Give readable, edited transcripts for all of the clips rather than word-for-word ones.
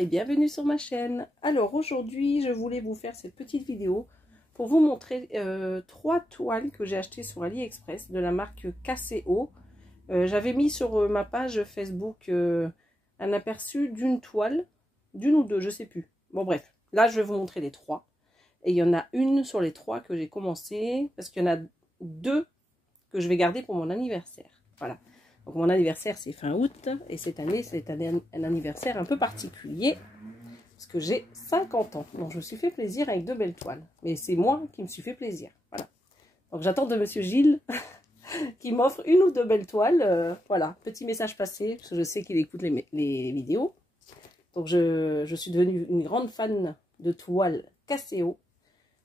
et bienvenue sur ma chaîne. Alors aujourd'hui je voulais vous faire cette petite vidéo pour vous montrer 3 toiles que j'ai achetées sur AliExpress de la marque KCO. J'avais mis sur ma page Facebook un aperçu d'une toile, d'une ou deux, je sais plus. Bon bref, là je vais vous montrer les 3. Et il y en a une sur les 3 que j'ai commencé, parce qu'il y en a 2 que je vais garder pour mon anniversaire. Voilà. Donc mon anniversaire c'est fin août, et cette année c'est un anniversaire un peu particulier, parce que j'ai 50 ans. Donc je me suis fait plaisir avec 2 belles toiles. Mais c'est moi qui me suis fait plaisir. Voilà. Donc j'attends de monsieur Gilles qui m'offre 1 ou 2 belles toiles. Voilà, petit message passé, parce que je sais qu'il écoute les vidéos. Donc je suis devenue une grande fan de toiles KCO.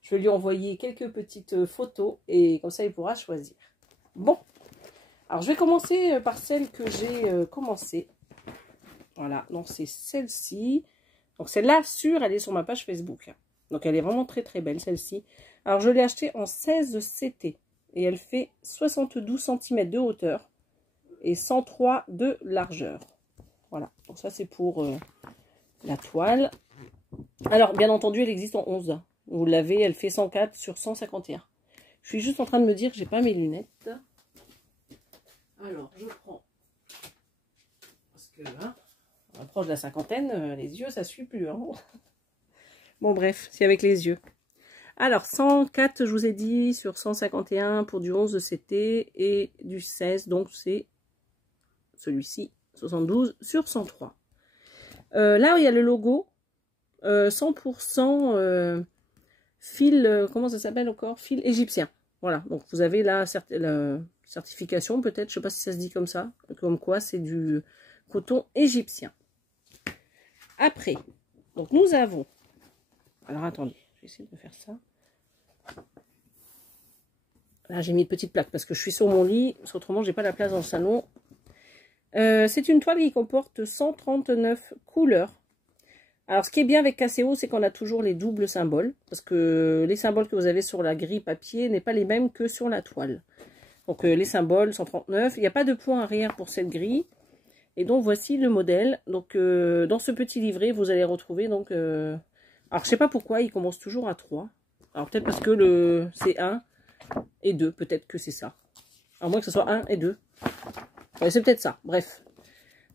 Je vais lui envoyer quelques petites photos et comme ça il pourra choisir. Bon, alors je vais commencer par celle que j'ai commencé. Voilà, donc c'est celle-ci. Donc celle-là, elle est sur ma page Facebook. Donc elle est vraiment très très belle celle-ci. Alors je l'ai achetée en 16 CT. Et elle fait 72 cm de hauteur et 103 de largeur. Voilà, donc ça c'est pour la toile. Alors bien entendu elle existe en 11. Vous l'avez, elle fait 104 sur 151. Je suis juste en train de me dire que j'ai pas mes lunettes. Alors je prends, parce que hein, on approche de la cinquantaine, les yeux ça suit plus. Hein. Bon bref, c'est avec les yeux. Alors 104 je vous ai dit sur 151 pour du 11 CT et du 16, donc c'est celui-ci 72 sur 103. Là il y a le logo 100% fil, comment ça s'appelle encore, fil égyptien. Voilà, donc vous avez la certification peut-être, je sais pas si ça se dit comme ça, comme quoi c'est du coton égyptien. Après, donc nous avons, alors attendez, je vais essayer de faire ça. Là j'ai mis une petite plaque parce que je suis sur mon lit, parce qu'autrement j'ai pas la place dans le salon. C'est une toile qui comporte 139 couleurs. Alors ce qui est bien avec KCO, c'est qu'on a toujours les doubles symboles, parce que les symboles que vous avez sur la grille papier n'est pas les mêmes que sur la toile. Donc les symboles 139, il n'y a pas de point arrière pour cette grille. Et donc voici le modèle. Donc dans ce petit livret, vous allez retrouver donc alors je sais pas pourquoi il commence toujours à 3. Alors peut-être parce que c'est 1 et 2, peut-être que c'est ça. À moins que ce soit 1 et 2. Ouais, c'est peut-être ça. Bref.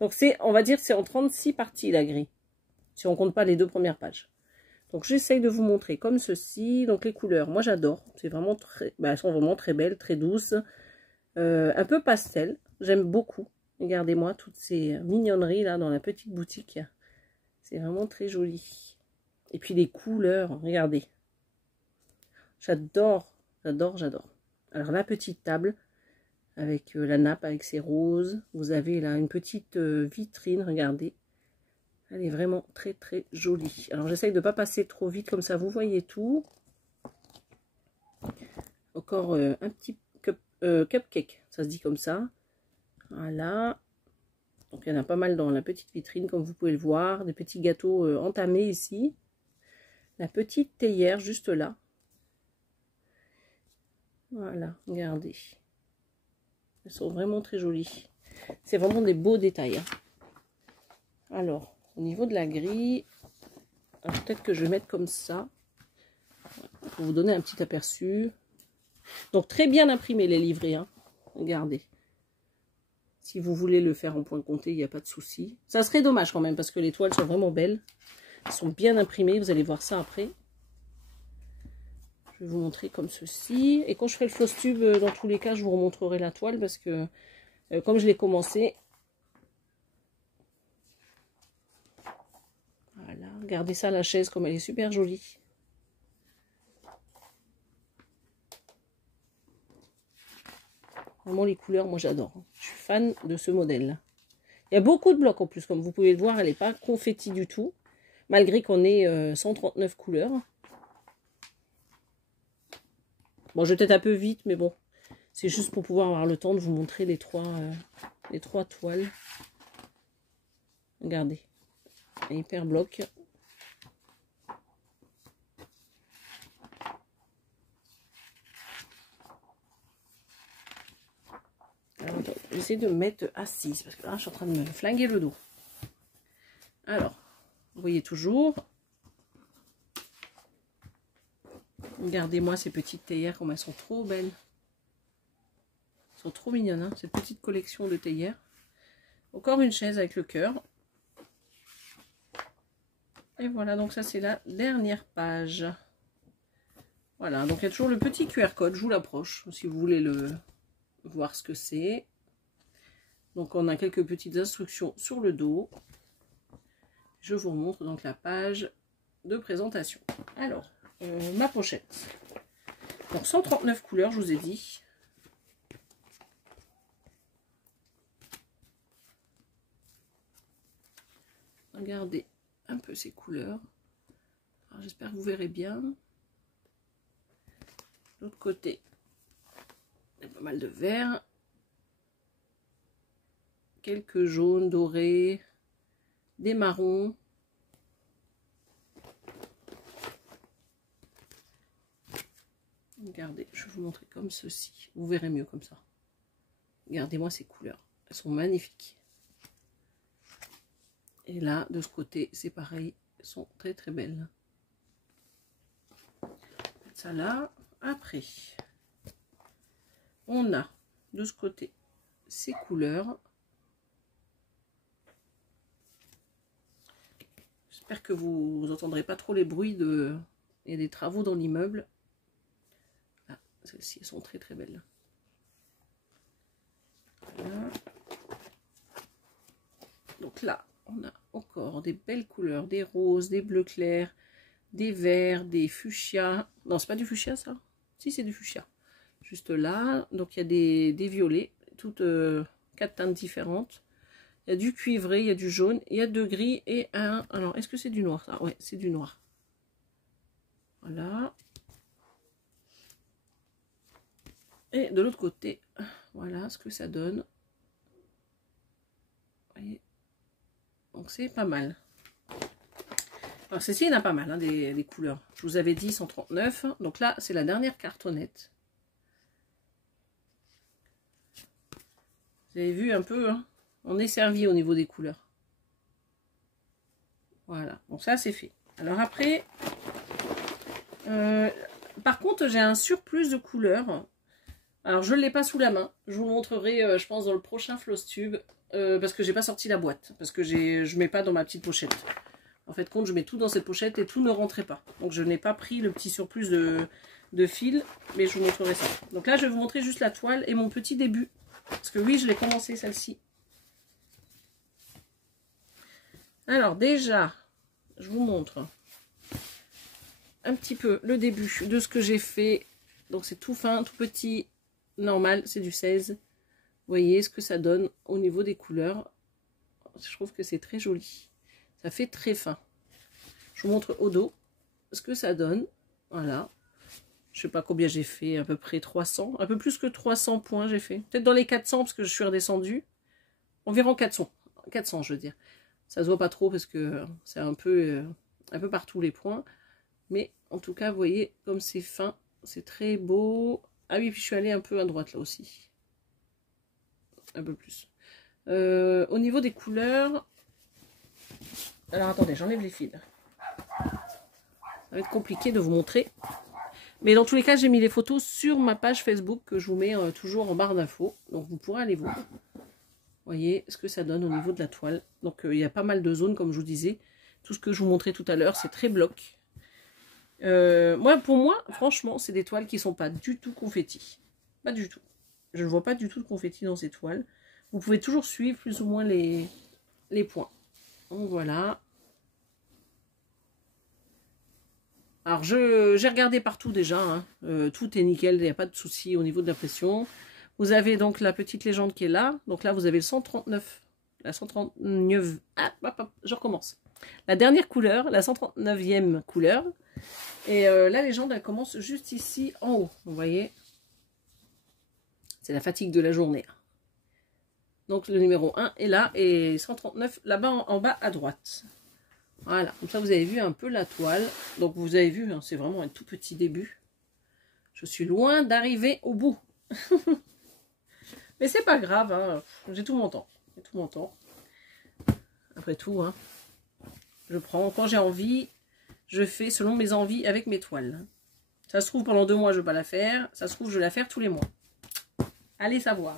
Donc c'est, on va dire, c'est en 36 parties la grille. Si on compte pas les 2 premières pages. Donc j'essaye de vous montrer comme ceci. Donc les couleurs, moi j'adore. C'est vraiment très, elles sont vraiment très belles, très douces. Un peu pastel. J'aime beaucoup. Regardez-moi toutes ces mignonneries là dans la petite boutique. C'est vraiment très joli. Et puis les couleurs, regardez. J'adore, j'adore, j'adore. Alors la petite table avec la nappe avec ses roses. Vous avez là une petite vitrine, regardez. Elle est vraiment très très jolie. Alors j'essaye de ne pas passer trop vite, comme ça vous voyez tout. Encore un petit cupcake, ça se dit comme ça. Voilà. Donc il y en a pas mal dans la petite vitrine, comme vous pouvez le voir. Des petits gâteaux entamés ici. La petite théière juste là. Voilà, regardez. Elles sont vraiment très jolies. C'est vraiment des beaux détails. Hein. Alors, au niveau de la grille, peut-être que je vais mettre comme ça. Pour vous donner un petit aperçu. Donc, très bien imprimé les livrets. Hein. Regardez. Si vous voulez le faire en point compté, il n'y a pas de souci. Ça serait dommage quand même, parce que les toiles sont vraiment belles. Elles sont bien imprimées. Vous allez voir ça après. Je vais vous montrer comme ceci. Et quand je ferai le floss tube, dans tous les cas, je vous remontrerai la toile, parce que comme je l'ai commencé... Voilà, regardez ça, la chaise, comme elle est super jolie. Vraiment, les couleurs, moi j'adore. Je suis fan de ce modèle. Il y a beaucoup de blocs en plus, comme vous pouvez le voir, elle n'est pas confetti du tout. Malgré qu'on ait 139 couleurs. Bon, je vais peut-être un peu vite, mais bon. C'est juste pour pouvoir avoir le temps de vous montrer les trois toiles. Regardez. Hyper bloc. J'essaie de me mettre assise parce que là je suis en train de me flinguer le dos. Alors, Vous voyez toujours. Regardez-moi ces petites théières, comme elles sont trop belles. Elles sont trop mignonnes, hein, cette petite collection de théières. Encore une chaise avec le cœur. Et voilà, donc ça c'est la dernière page. Voilà, donc il y a toujours le petit QR code, je vous l'approche, si vous voulez voir ce que c'est. Donc on a quelques petites instructions sur le dos. Je vous montre donc la page de présentation. Alors, ma pochette. Donc 139 couleurs, je vous ai dit. Regardez un peu ces couleurs. J'espère que vous verrez bien. L'autre côté, il y a pas mal de vert. Quelques jaunes, dorés, des marrons. Regardez, je vais vous montrer comme ceci. Vous verrez mieux comme ça. Regardez-moi ces couleurs. Elles sont magnifiques. Et là, de ce côté, c'est pareil. Elles sont très très belles. Ça là. Après, on a de ce côté ces couleurs. J'espère que vous n'entendrez pas trop les bruits il y a des travaux dans l'immeuble. Ah, celles-ci, elles sont très très belles. Voilà. Donc là, on a encore des belles couleurs, des roses, des bleus clairs, des verts, des fuchsias. Non, c'est pas du fuchsia ça? Si, c'est du fuchsia. Juste là, donc il y a des violets, toutes 4 teintes différentes. Il y a du cuivré, il y a du jaune, il y a 2 gris et un... Alors, est-ce que c'est du noir ça? Ouais, c'est du noir. Voilà. Et de l'autre côté, voilà ce que ça donne. Vous voyez? Donc c'est pas mal. Alors ceci, il y en a pas mal, hein, des couleurs. Je vous avais dit 139. Donc là, c'est la dernière cartonnette. Vous avez vu un peu, hein, on est servi au niveau des couleurs. Voilà, donc ça c'est fait. Alors après, par contre, j'ai un surplus de couleurs. Alors je ne l'ai pas sous la main. Je vous montrerai, je pense, dans le prochain Flosstube. Parce que j'ai pas sorti la boîte. Parce que je mets pas dans ma petite pochette. En fait, compte, je mets tout dans cette pochette et tout ne rentrait pas. Donc, je n'ai pas pris le petit surplus de fil, mais je vous montrerai ça. Donc là, je vais vous montrer juste la toile et mon petit début. Parce que oui, je l'ai commencé, celle-ci. Alors, déjà, je vous montre un petit peu le début de ce que j'ai fait. Donc, c'est tout fin, tout petit, normal, c'est du 16. Vous voyez ce que ça donne au niveau des couleurs. Je trouve que c'est très joli. Ça fait très fin. Je vous montre au dos ce que ça donne. Voilà. Je sais pas combien j'ai fait, à peu près 300. Un peu plus que 300 points j'ai fait. Peut-être dans les 400 parce que je suis redescendue. Environ 400. 400 je veux dire. Ça se voit pas trop parce que c'est un peu partout les points. Mais en tout cas, vous voyez comme c'est fin. C'est très beau. Ah oui, puis je suis allée un peu à droite là aussi. Un peu plus. Au niveau des couleurs... Alors attendez, j'enlève les fils. Ça va être compliqué de vous montrer. Mais dans tous les cas, j'ai mis les photos sur ma page Facebook que je vous mets toujours en barre d'infos. Donc vous pourrez aller voir. Vous voyez ce que ça donne au niveau de la toile. Donc il y a pas mal de zones comme je vous disais. Tout ce que je vous montrais tout à l'heure, c'est très bloc. Pour moi, franchement, c'est des toiles qui ne sont pas du tout confetti. Pas du tout. Je ne vois pas du tout de confetti dans ces toiles. Vous pouvez toujours suivre plus ou moins les points. Donc voilà. Alors j'ai regardé partout déjà. Hein. Tout est nickel, il n'y a pas de souci au niveau de l'impression. Vous avez donc la petite légende qui est là. Donc là, vous avez le 139. La 139... Ah, je recommence. La dernière couleur, la 139e couleur. Et la légende, elle commence juste ici en haut. Vous voyez? C'est la fatigue de la journée. Donc le numéro 1 est là et 139 là-bas en bas à droite. Voilà, comme ça vous avez vu un peu la toile. Donc vous avez vu, hein, c'est vraiment un tout petit début. Je suis loin d'arriver au bout. Mais c'est pas grave, hein. J'ai tout mon temps. J'ai tout mon temps. Après tout, hein, Je prends, quand j'ai envie, je fais selon mes envies avec mes toiles. Ça se trouve, pendant 2 mois, je ne vais pas la faire. Ça se trouve, je vais la faire tous les mois. Allez savoir.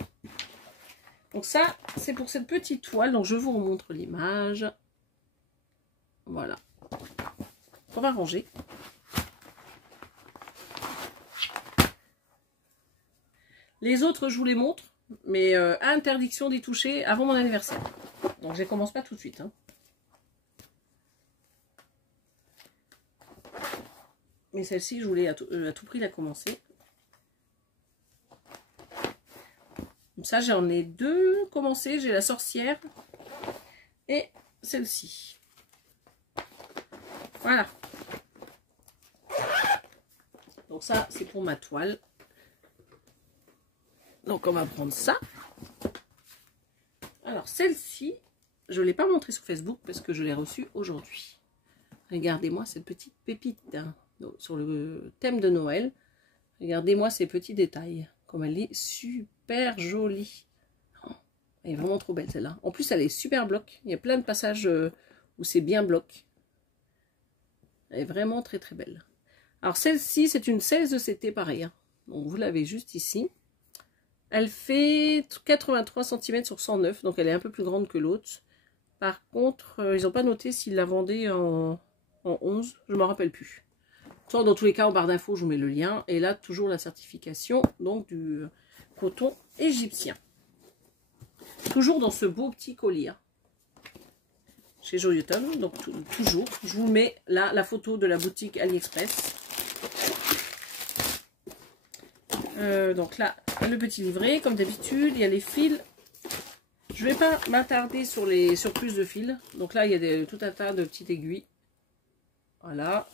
Donc ça, c'est pour cette petite toile. Donc je vous remontre l'image. Voilà. On va ranger. Les autres, je vous les montre. Mais interdiction d'y toucher avant mon anniversaire. Donc je ne commence pas tout de suite. Hein. Mais celle-ci, je voulais à tout prix la commencer. Comme ça, j'en ai 2 commencées. J'ai la sorcière et celle-ci. Voilà. Donc ça, c'est pour ma toile. Donc on va prendre ça. Alors celle-ci, je ne l'ai pas montrée sur Facebook parce que je l'ai reçue aujourd'hui. Regardez-moi cette petite pépite hein, sur le thème de Noël. Regardez-moi ces petits détails. Comme elle est super jolie. Oh, elle est vraiment trop belle celle-là. En plus, elle est super bloc. Il y a plein de passages où c'est bien bloc. Elle est vraiment très très belle. Alors celle-ci, c'est une 16 de CT pareil. Hein. Donc vous l'avez juste ici. Elle fait 83 cm sur 109. Donc elle est un peu plus grande que l'autre. Par contre, ils n'ont pas noté s'ils la vendaient en 11. Je ne me rappelle plus. Dans tous les cas, en barre d'infos, je vous mets le lien. Et là, toujours la certification donc du coton égyptien. Toujours dans ce beau petit collier. Chez Joyeton. Donc, toujours. Je vous mets là la photo de la boutique AliExpress. Donc là, le petit livret. Comme d'habitude, il y a les fils. Je ne vais pas m'attarder sur plus de fils. Donc là, il y a tout un tas de petites aiguilles. Voilà.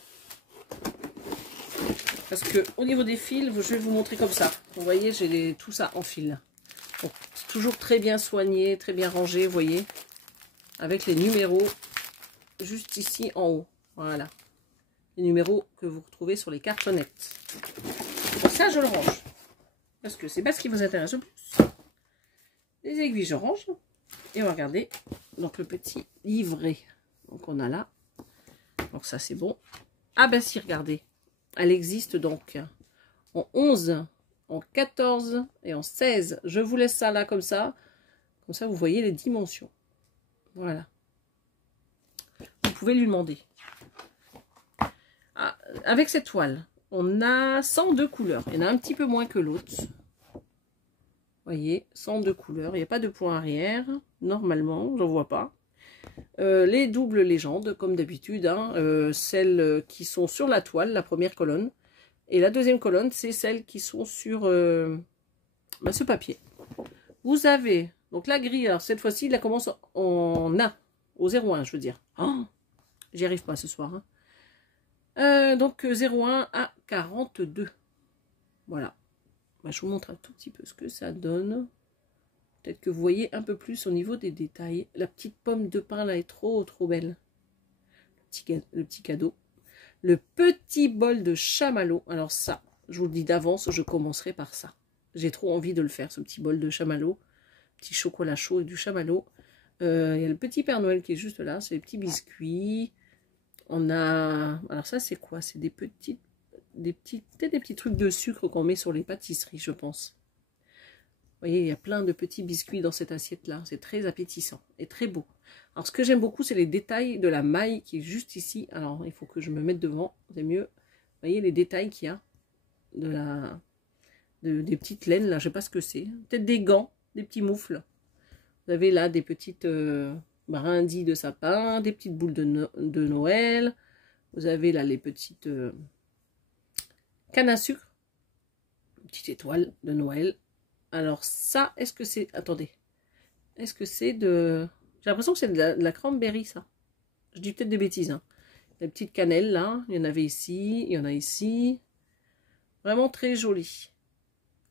Parce que au niveau des fils, je vais vous montrer comme ça. Vous voyez, j'ai tout ça en fil. Donc, toujours très bien soigné, très bien rangé, vous voyez. Avec les numéros juste ici en haut. Voilà. Les numéros que vous retrouvez sur les cartonnettes. Donc ça, je le range. Parce que c'est pas ce qui vous intéresse le plus. Les aiguilles, je range. Et on va regarder donc le petit livret. Donc on a là. Donc ça, c'est bon. Ah ben si, regardez. Elle existe donc en 11, en 14 et en 16. Je vous laisse ça là comme ça. Comme ça, vous voyez les dimensions. Voilà. Vous pouvez lui demander. Ah, avec cette toile, on a 102 couleurs. Il y en a un petit peu moins que l'autre. Vous voyez, 102 couleurs. Il n'y a pas de point arrière. Normalement, je n'en vois pas. Les doubles légendes, comme d'habitude, hein, celles qui sont sur la toile, la première colonne. Et la deuxième colonne, c'est celles qui sont sur ce papier. Vous avez, donc la grille, alors cette fois-ci, elle commence en A, au 01, je veux dire. Oh, j'y arrive pas ce soir. Hein. Donc 01 à 42. Voilà. Bah, je vous montre un tout petit peu ce que ça donne. Peut-être que vous voyez un peu plus au niveau des détails. La petite pomme de pin là est trop belle. Le petit cadeau. Le petit bol de chamallow. Alors ça, je vous le dis d'avance, je commencerai par ça. J'ai trop envie de le faire, ce petit bol de chamallow. Petit chocolat chaud et du chamallow. Il y a le petit Père Noël qui est juste là. C'est les petits biscuits. On a... Alors ça, c'est quoi? C'est peut-être des petits trucs de sucre qu'on met sur les pâtisseries, je pense. Vous voyez, il y a plein de petits biscuits dans cette assiette-là. C'est très appétissant et très beau. Alors, ce que j'aime beaucoup, c'est les détails de la maille qui est juste ici. Alors, il faut que je me mette devant, c'est mieux. Vous voyez les détails qu'il y a des petites laines, là, je ne sais pas ce que c'est. Peut-être des gants, des petits moufles. Vous avez là des petites brindilles de sapin, des petites boules de Noël. Vous avez là les petites cannes à sucre. Une petite étoile de Noël. Alors ça, est-ce que c'est... Attendez. Est-ce que c'est de... J'ai l'impression que c'est de la cranberry, ça. Je dis peut-être des bêtises. Hein. La petite cannelle, là. Il y en avait ici. Il y en a ici. Vraiment très jolie.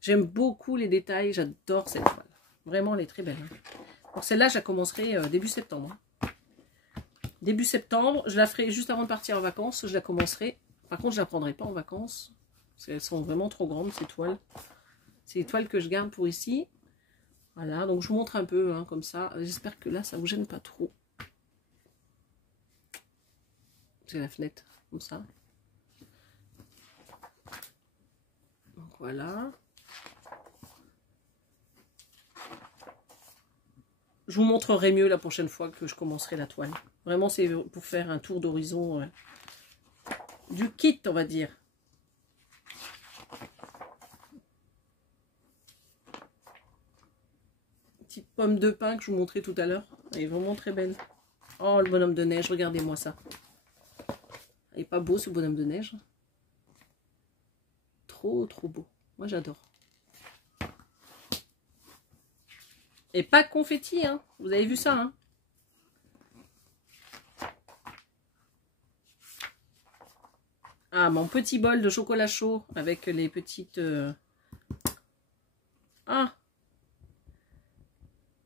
J'aime beaucoup les détails. J'adore cette toile. Vraiment, elle est très belle. Hein. Alors celle-là, je la commencerai début septembre. Hein. Début septembre. Je la ferai juste avant de partir en vacances. Je la commencerai. Par contre, je ne la prendrai pas en vacances. Parce qu'elles sont vraiment trop grandes, ces toiles. C'est les toiles que je garde pour ici. Voilà, donc je vous montre un peu, hein, comme ça. J'espère que là, ça ne vous gêne pas trop. C'est la fenêtre, comme ça. Donc voilà. Je vous montrerai mieux la prochaine fois que je commencerai la toile. Vraiment, c'est pour faire un tour d'horizon du kit, on va dire. Petite pomme de pin que je vous montrais tout à l'heure. Elle est vraiment très belle. Oh, le bonhomme de neige, regardez-moi ça. Il est pas beau ce bonhomme de neige. Trop, trop beau. Moi, j'adore. Et pas confetti, hein. Vous avez vu ça, hein. Ah, mon petit bol de chocolat chaud avec les petites... Ah,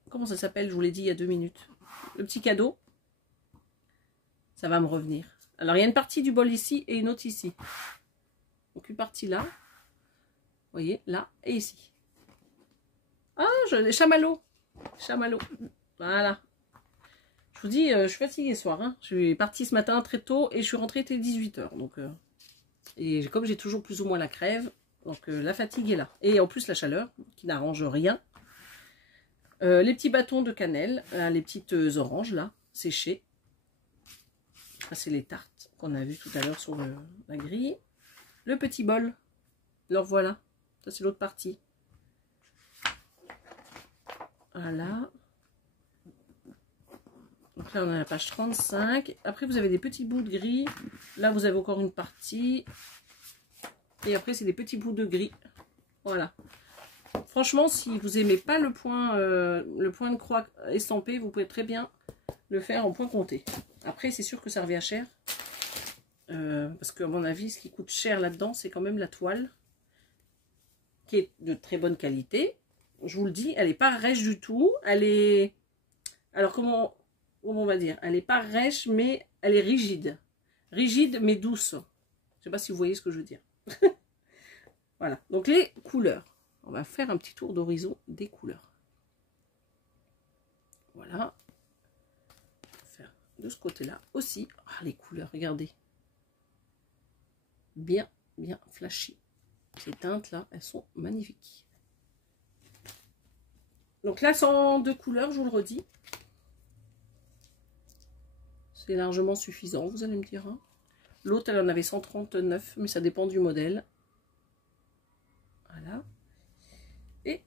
comment ça s'appelle? Je vous l'ai dit il y a 2 minutes. Le petit cadeau. Ça va me revenir. Alors, il y a une partie du bol ici et une autre ici. Donc, une partie là. Vous voyez, là et ici. Ah, les chamallows. Chamallows. Voilà. Je vous dis, je suis fatiguée ce soir. Hein. Je suis partie ce matin très tôt et je suis rentrée dès 18 h. Donc, et comme j'ai toujours plus ou moins la crève, donc la fatigue est là. Et en plus, la chaleur, qui n'arrange rien. Les petits bâtons de cannelle, les petites oranges là, séchées. Ça, c'est les tartes qu'on a vues tout à l'heure sur la grille. Le petit bol. Alors voilà. Ça, c'est l'autre partie. Voilà. Donc là, on a la page 35. Après, vous avez des petits bouts de gris. Là, vous avez encore une partie. Et après, c'est des petits bouts de gris. Voilà. Franchement, si vous n'aimez pas le point de croix estampé, vous pouvez très bien le faire en point compté. Après, c'est sûr que ça revient cher. Parce qu'à mon avis, ce qui coûte cher là-dedans, c'est quand même la toile. Qui est de très bonne qualité. Je vous le dis, elle n'est pas rêche du tout. Elle est... Alors, comment on va dire? Elle n'est pas rêche, mais elle est rigide. Rigide, mais douce. Je ne sais pas si vous voyez ce que je veux dire. Voilà. Donc, les couleurs. On va faire un petit tour d'horizon des couleurs. Voilà. On va faire de ce côté-là aussi. Ah, les couleurs, regardez. Bien, bien flashy. Ces teintes-là, elles sont magnifiques. Donc là, 102 couleurs, je vous le redis. C'est largement suffisant, vous allez me dire. Hein. L'autre, elle en avait 139, mais ça dépend du modèle. Voilà. Et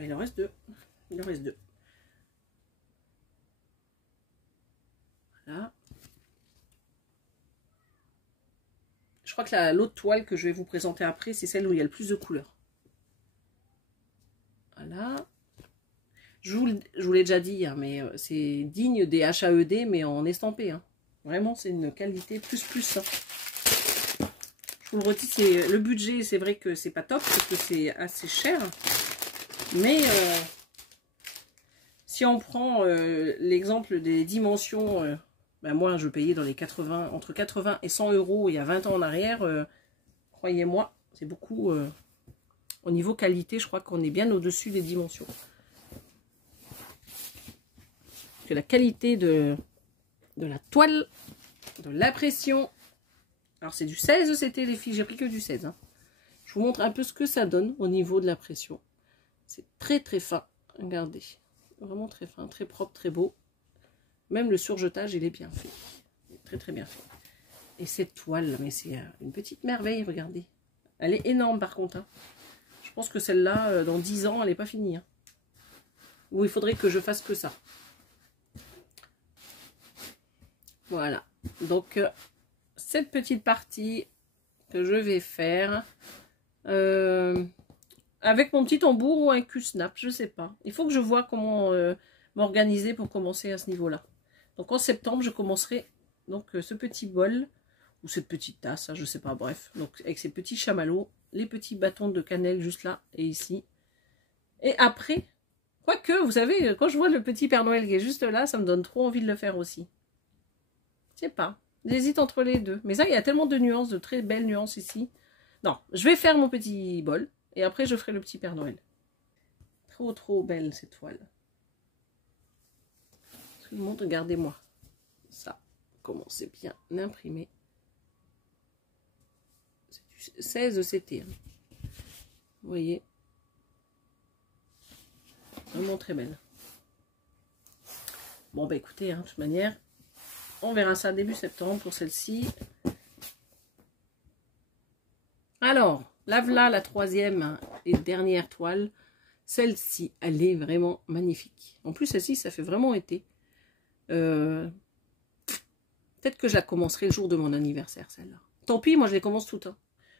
il en reste 2. Il en reste 2. Voilà. Je crois que l'autre toile que je vais vous présenter après, c'est celle où il y a le plus de couleurs. Voilà. Je vous l'ai déjà dit, hein, mais c'est digne des HAED, mais en estampé. Hein. Vraiment, c'est une qualité plus. Hein. Je vous le redis, le budget, c'est vrai que c'est pas top, parce que c'est assez cher. Mais si on prend l'exemple des dimensions, ben moi, je payais dans les 80, entre 80 et 100 € il y a 20 ans en arrière. Croyez-moi, c'est beaucoup. Au niveau qualité, je crois qu'on est bien au-dessus des dimensions. Que la qualité de la toile, de l'impression. Alors c'est du 16, c'était les filles, j'ai pris que du 16. Hein. Je vous montre un peu ce que ça donne au niveau de l'impression. C'est très très fin, regardez. Vraiment très fin, très propre, très beau. Même le surjetage, il est bien fait. Très très bien fait. Et cette toile, mais c'est une petite merveille, regardez. Elle est énorme par contre. Hein. Je pense que celle-là, dans 10 ans, elle n'est pas finie. Hein. Ou il faudrait que je fasse que ça. Voilà. Donc, cette petite partie que je vais faire avec mon petit tambour ou un Q-snap, je ne sais pas. Il faut que je vois comment m'organiser pour commencer à ce niveau-là. Donc, en septembre, je commencerai donc ce petit bol ou cette petite tasse, hein, je ne sais pas, bref. Donc, avec ces petits chamallows, les petits bâtons de cannelle juste là et ici. Et après, quoique, vous savez, quand je vois le petit Père Noël qui est juste là, ça me donne trop envie de le faire aussi. Je sais pas. J'hésite entre les deux. Mais ça, il y a tellement de nuances, de très belles nuances ici. Non, je vais faire mon petit bol. Et après, je ferai le petit Père Noël. Trop, trop belle, cette toile. Tout le monde, regardez-moi. Ça. comment c'est bien imprimé. C'est du 16 CT. Hein. Vous voyez. Vraiment très belle. Bon, bah écoutez, hein, de toute manière, on verra ça début septembre pour celle-ci. Alors, là, voilà la troisième et dernière toile. Celle-ci, elle est vraiment magnifique. En plus, celle-ci, ça fait vraiment été. Peut-être que je la commencerai le jour de mon anniversaire, celle-là. Tant pis, moi, je les commence tout le temps.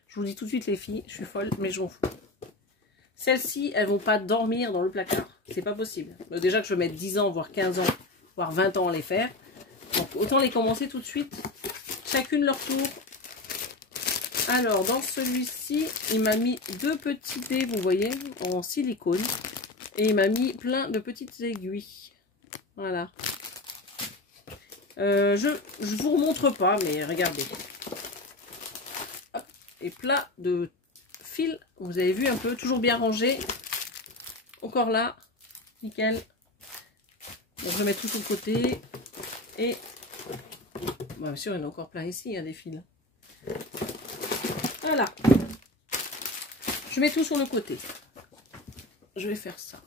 Je vous dis tout de suite, les filles, je suis folle, mais je m'en fous. Celles-ci, elles vont pas dormir dans le placard. C'est pas possible. Déjà que je vais mettre 10 ans, voire 15 ans, voire 20 ans à les faire. Donc, autant les commencer tout de suite. Chacune leur tour. Alors, dans celui-ci, il m'a mis 2 petits dés, vous voyez, en silicone. Et il m'a mis plein de petites aiguilles. Voilà. Je vous remontre pas, mais regardez. Hop. Et plein de fils, vous avez vu un peu, toujours bien rangé. Encore là, nickel. Donc, je vais mettre tout sur le côté. Et, bien sûr, il y en a encore plein ici, hein, des fils. Voilà. Je mets tout sur le côté. Je vais faire ça.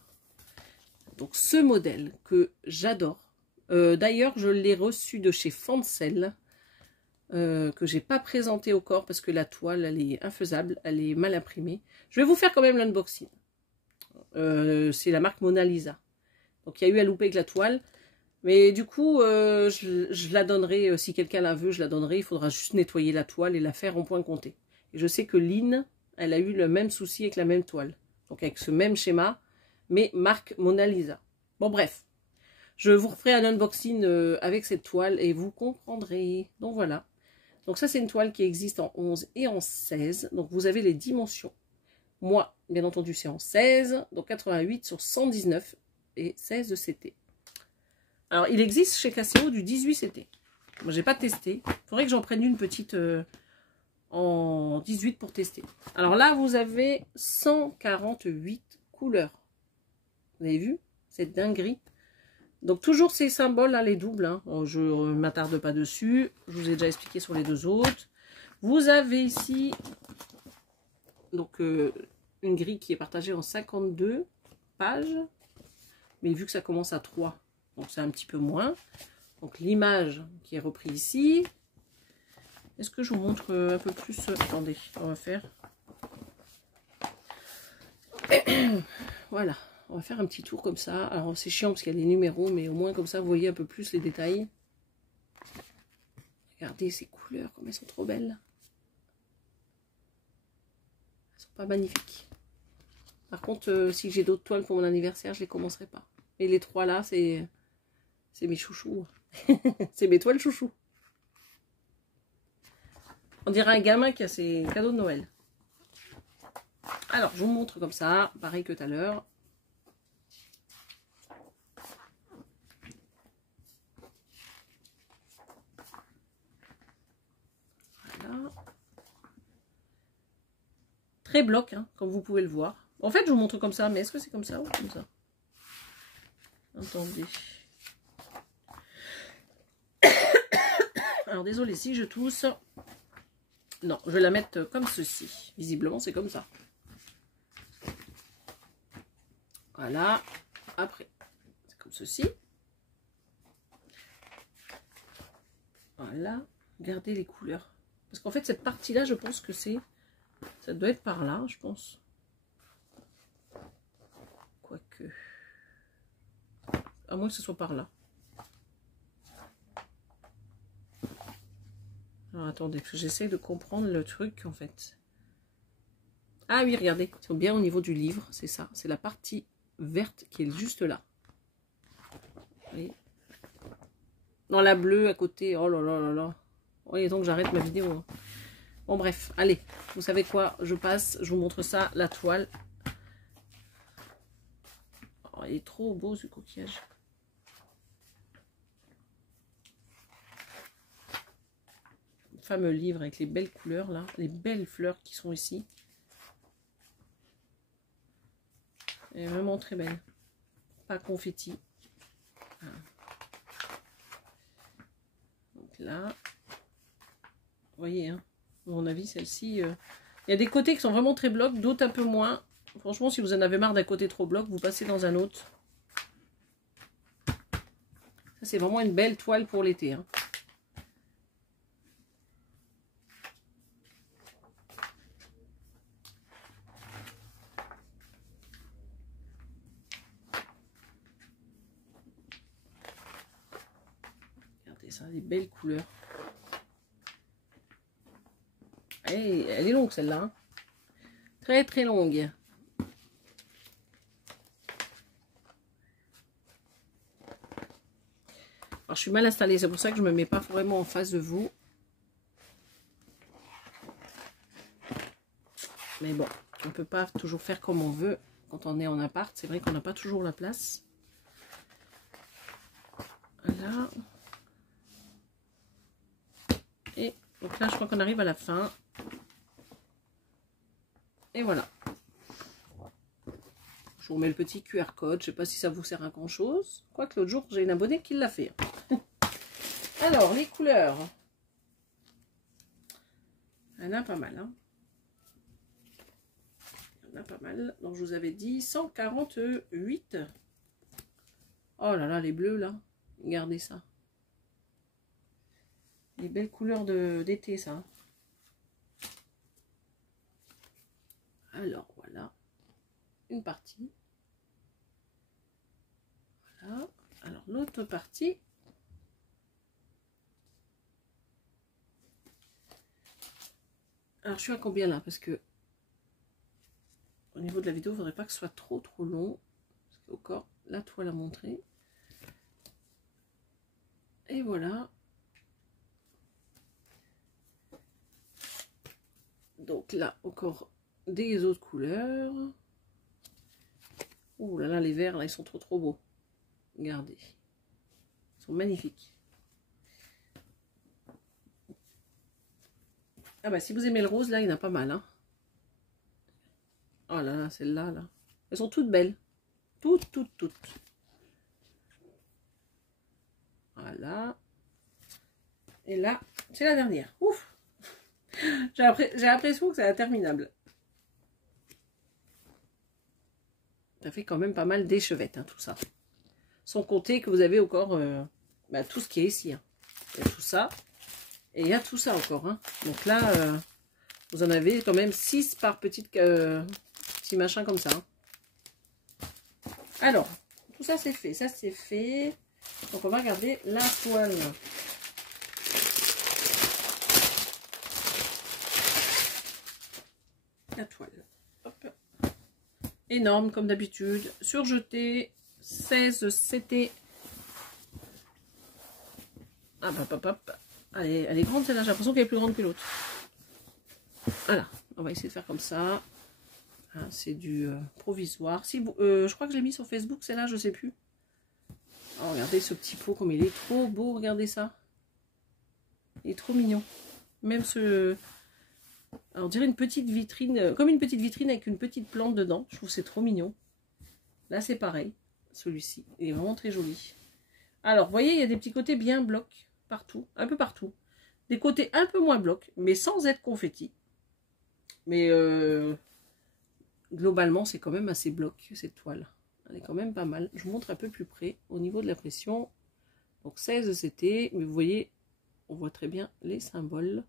Donc, ce modèle que j'adore. D'ailleurs, je l'ai reçu de chez Fancel. Que j'ai pas présenté au corps parce que la toile, elle est infaisable. Elle est mal imprimée. Je vais vous faire quand même l'unboxing. C'est la marque Mona Lisa. Donc, il y a eu à louper avec la toile. Mais du coup, je la donnerai. Si quelqu'un la veut, je la donnerai. Il faudra juste nettoyer la toile et la faire en point compté. Et je sais que Lynn, elle a eu le même souci avec la même toile. Donc avec ce même schéma, mais marque Mona Lisa. Bon bref, je vous referai un unboxing avec cette toile et vous comprendrez. Donc voilà. Donc ça c'est une toile qui existe en 11 et en 16. Donc vous avez les dimensions. Moi, bien entendu, c'est en 16. Donc 88 sur 119 et 16 CT. Alors il existe chez Casio du 18 CT. Moi j'ai pas testé. Il faudrait que j'en prenne une petite... en 18 pour tester. Alors là, vous avez 148 couleurs. Vous avez vu? Cette dinguerie. Donc toujours ces symboles, là, les doubles. Hein. Je ne m'attarde pas dessus. Je vous ai déjà expliqué sur les deux autres. Vous avez ici donc une grille qui est partagée en 52 pages. Mais vu que ça commence à 3, donc c'est un petit peu moins. Donc l'image qui est reprise ici. Est-ce que je vous montre un peu plus? Attendez, on va faire. Voilà, on va faire un petit tour comme ça. Alors c'est chiant parce qu'il y a les numéros, mais au moins comme ça vous voyez un peu plus les détails. Regardez ces couleurs, comme elles sont trop belles. Elles sont pas magnifiques. Par contre, si j'ai d'autres toiles pour mon anniversaire, je les commencerai pas. Mais les trois là, c'est mes chouchous. C'est mes toiles chouchous. On dirait un gamin qui a ses cadeaux de Noël. Alors, je vous montre comme ça, pareil que tout à l'heure. Voilà. Très bloc, hein, comme vous pouvez le voir. En fait, je vous montre comme ça, mais est-ce que c'est comme ça ou comme ça? Attendez. Alors, désolé si je tousse. Non, je vais la mettre comme ceci. Visiblement, c'est comme ça. Voilà. Après, c'est comme ceci. Voilà. Regardez les couleurs. Parce qu'en fait, cette partie-là, je pense que c'est... Ça doit être par là, je pense. Quoique... À moins que ce soit par là. Alors, attendez, parce que j'essaie de comprendre le truc, en fait. Ah oui, regardez, c'est bien au niveau du livre, c'est ça. C'est la partie verte qui est juste là. Vous voyez? Dans la bleue à côté, oh là là là là. Oui, donc j'arrête ma vidéo. Bon, bref, allez, vous savez quoi, je passe, je vous montre ça, la toile. Oh, il est trop beau, ce coquillage. Fameux livre avec les belles couleurs là, les belles fleurs qui sont ici. Elle est vraiment très belle. Pas confetti. Voilà. Donc là, vous voyez, hein, à mon avis, celle-ci, il y a des côtés qui sont vraiment très blocs, d'autres un peu moins. Franchement, si vous en avez marre d'un côté trop bloc, vous passez dans un autre. Ça, c'est vraiment une belle toile pour l'été, hein. Regardez ça, des belles couleurs. Elle est longue celle-là, hein. Très très longue. Alors, je suis mal installée, c'est pour ça que je ne me mets pas vraiment en face de vous. Mais bon, on ne peut pas toujours faire comme on veut quand on est en appart. C'est vrai qu'on n'a pas toujours la place. Voilà. Et donc là, je crois qu'on arrive à la fin. Et voilà. Je vous remets le petit QR code. Je ne sais pas si ça vous sert à grand chose. Quoique l'autre jour, j'ai une abonnée qui l'a fait. Alors, les couleurs. Il y en a pas mal. Hein. Il y en a pas mal. Donc, je vous avais dit 148. Oh là là, les bleus là. Regardez ça. Les belles couleurs d'été, ça. Alors, voilà. Une partie. Voilà. Alors, l'autre partie. Alors, je suis à combien là? Parce que au niveau de la vidéo, il ne faudrait pas que ce soit trop long. Parce que encore, la toile à montrer. Et voilà. Donc là, encore des autres couleurs. Ouh là là, les verts, là, ils sont trop beaux. Regardez. Ils sont magnifiques. Ah bah, si vous aimez le rose, là, il y en a pas mal. Hein. Oh là là, celles-là, là. Elles sont toutes belles. Toutes. Voilà. Et là, c'est la dernière. Ouf! J'ai l'impression que c'est interminable. Ça fait quand même pas mal d'échevettes, hein, tout ça. Sans compter que vous avez encore bah, tout ce qui est ici. Hein. Il y a tout ça. Et il y a tout ça encore. Hein. Donc là, vous en avez quand même 6 par petit machin comme ça. Hein. Alors, tout ça c'est fait. Ça c'est fait. Donc on va regarder la toile. La toile. Hop. Énorme comme d'habitude. Surjeté. 16 CT. Ah bah hop. Elle est grande celle-là. J'ai l'impression qu'elle est plus grande que l'autre. Voilà. On va essayer de faire comme ça. Hein, c'est du provisoire. Si vous, je crois que je l'ai mis sur Facebook, celle-là, je sais plus. Oh, regardez ce petit pot comme il est trop beau. Regardez ça. Il est trop mignon. Même ce... Alors, on dirait une petite vitrine, comme une petite vitrine avec une petite plante dedans. Je trouve que c'est trop mignon. Là, c'est pareil. Celui-ci, il est vraiment très joli. Alors, vous voyez, il y a des petits côtés bien blocs partout, un peu partout. Des côtés un peu moins blocs, mais sans être confetti. Mais globalement, c'est quand même assez bloc, cette toile. Elle est quand même pas mal. Je vous montre un peu plus près au niveau de la pression. Donc 16 CT, mais vous voyez, on voit très bien les symboles.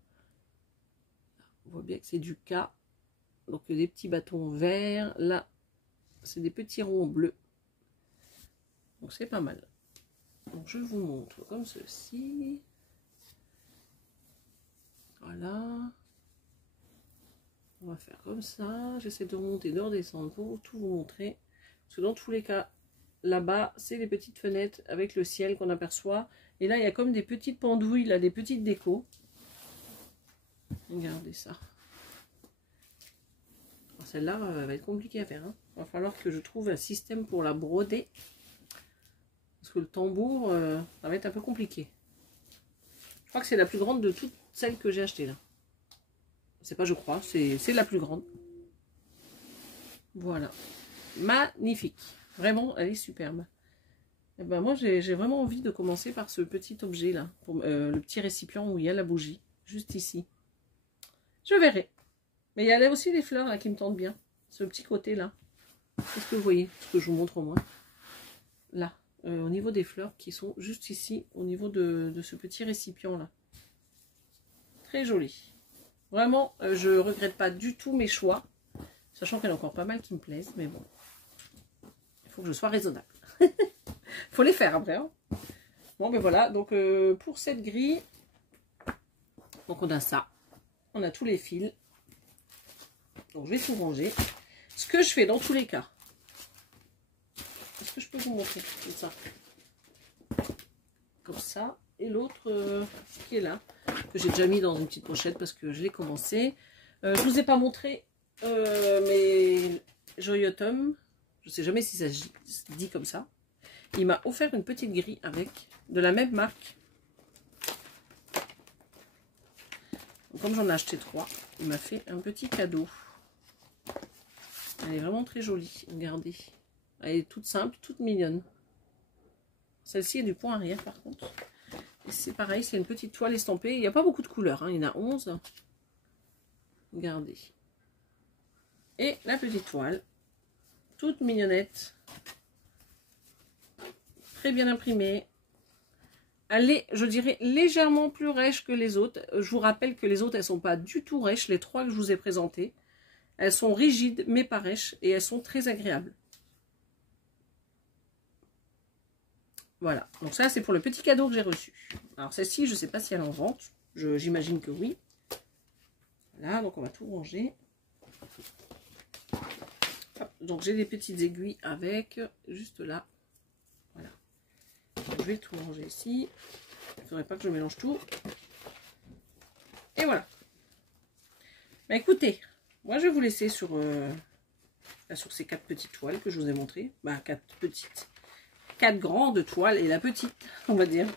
On voit bien que c'est du K. Donc des petits bâtons verts. Là, c'est des petits ronds bleus. Donc c'est pas mal. Donc je vous montre comme ceci. Voilà. On va faire comme ça. J'essaie de remonter, de redescendre pour tout vous montrer. Parce que dans tous les cas, là-bas, c'est les petites fenêtres avec le ciel qu'on aperçoit. Et là, il y a comme des petites pendouilles, là, des petites décos. Regardez ça. Celle-là va être compliquée à faire. Hein. Il va falloir que je trouve un système pour la broder. Parce que le tambour, ça va être un peu compliqué. Je crois que c'est la plus grande de toutes celles que j'ai achetées là. C'est pas je crois, c'est la plus grande. Voilà. Magnifique. Vraiment, elle est superbe. Et ben moi, j'ai vraiment envie de commencer par ce petit objet-là. Le petit récipient où il y a la bougie. Juste ici. Je verrai. Mais il y a là aussi les fleurs là, qui me tentent bien. Ce petit côté-là. Qu'est-ce que vous voyez? Ce que je vous montre au moins. Là. Au niveau des fleurs qui sont juste ici. Au niveau de ce petit récipient-là. Très joli. Vraiment, je regrette pas du tout mes choix. Sachant qu'il y en a encore pas mal qui me plaisent. Mais bon. Il faut que je sois raisonnable. Faut les faire après. Hein. Bon, ben voilà. Donc, pour cette grille, donc on a ça. On a tous les fils. Donc, je vais tout ranger. Ce que je fais dans tous les cas. Est-ce que je peux vous montrer comme ça? Comme ça. Et l'autre qui est là, que j'ai déjà mis dans une petite pochette parce que je l'ai commencé. Je vous ai pas montré mes Joyotum. Je sais jamais si ça se dit comme ça. Il m'a offert une petite grille avec, de la même marque. Donc, comme j'en ai acheté 3, il m'a fait un petit cadeau. Elle est vraiment très jolie, regardez. Elle est toute simple, toute mignonne. Celle-ci est du point arrière par contre. Et c'est pareil, c'est une petite toile estampée. Il n'y a pas beaucoup de couleurs, hein. Il y en a 11. Regardez. Et la petite toile, toute mignonnette. Très bien imprimée. Elle est, je dirais, légèrement plus rêche que les autres. Je vous rappelle que les autres, elles ne sont pas du tout rêches. Les 3 que je vous ai présentées. Elles sont rigides, mais pas rêches. Et elles sont très agréables. Voilà. Donc ça, c'est pour le petit cadeau que j'ai reçu. Alors celle-ci, je ne sais pas si elle est en vente. J'imagine que oui. Voilà, donc on va tout ranger. Hop, donc j'ai des petites aiguilles avec, juste là. Voilà. Je vais tout ranger ici. Il ne faudrait pas que je mélange tout. Et voilà. Bah, écoutez, moi je vais vous laisser sur ces 4 petites toiles que je vous ai montrées. Bah 4 grandes toiles et la petite, on va dire.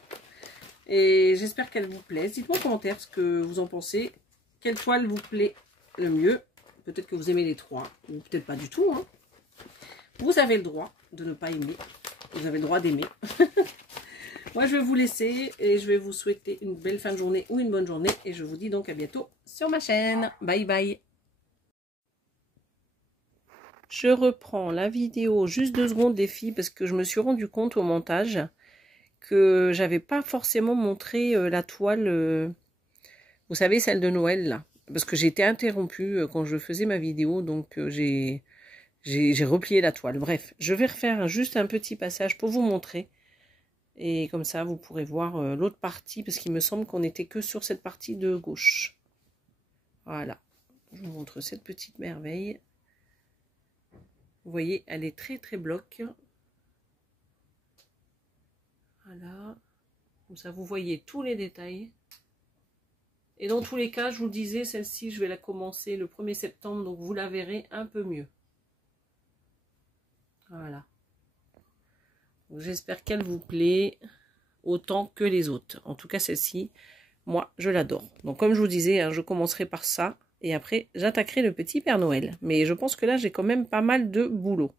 Et j'espère qu'elle vous plaise. Dites-moi en commentaire ce que vous en pensez. Quelle toile vous plaît le mieux. Peut-être que vous aimez les 3, ou peut-être pas du tout. Hein. Vous avez le droit de ne pas aimer. Vous avez le droit d'aimer. Moi, je vais vous laisser et je vais vous souhaiter une belle fin de journée ou une bonne journée. Et je vous dis donc à bientôt sur ma chaîne. Bye bye. Je reprends la vidéo juste 2 secondes les filles parce que je me suis rendu compte au montage que j'avais pas forcément montré la toile, vous savez, celle de Noël là. Parce que j'ai été interrompue quand je faisais ma vidéo, donc j'ai replié la toile. Bref, je vais refaire juste un petit passage pour vous montrer. Et comme ça, vous pourrez voir l'autre partie, parce qu'il me semble qu'on n'était que sur cette partie de gauche. Voilà. Je vous montre cette petite merveille. Vous voyez, elle est très très bloc. Voilà. Comme ça, vous voyez tous les détails. Et dans tous les cas, je vous le disais, celle-ci, je vais la commencer le 1er septembre, donc vous la verrez un peu mieux. Voilà. J'espère qu'elle vous plaît autant que les autres. En tout cas, celle-ci, moi, je l'adore. Donc, comme je vous disais, hein, je commencerai par ça. Et après, j'attaquerai le petit Père Noël. Mais je pense que là, j'ai quand même pas mal de boulot.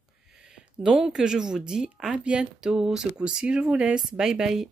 Donc, je vous dis à bientôt. Ce coup-ci, je vous laisse. Bye bye.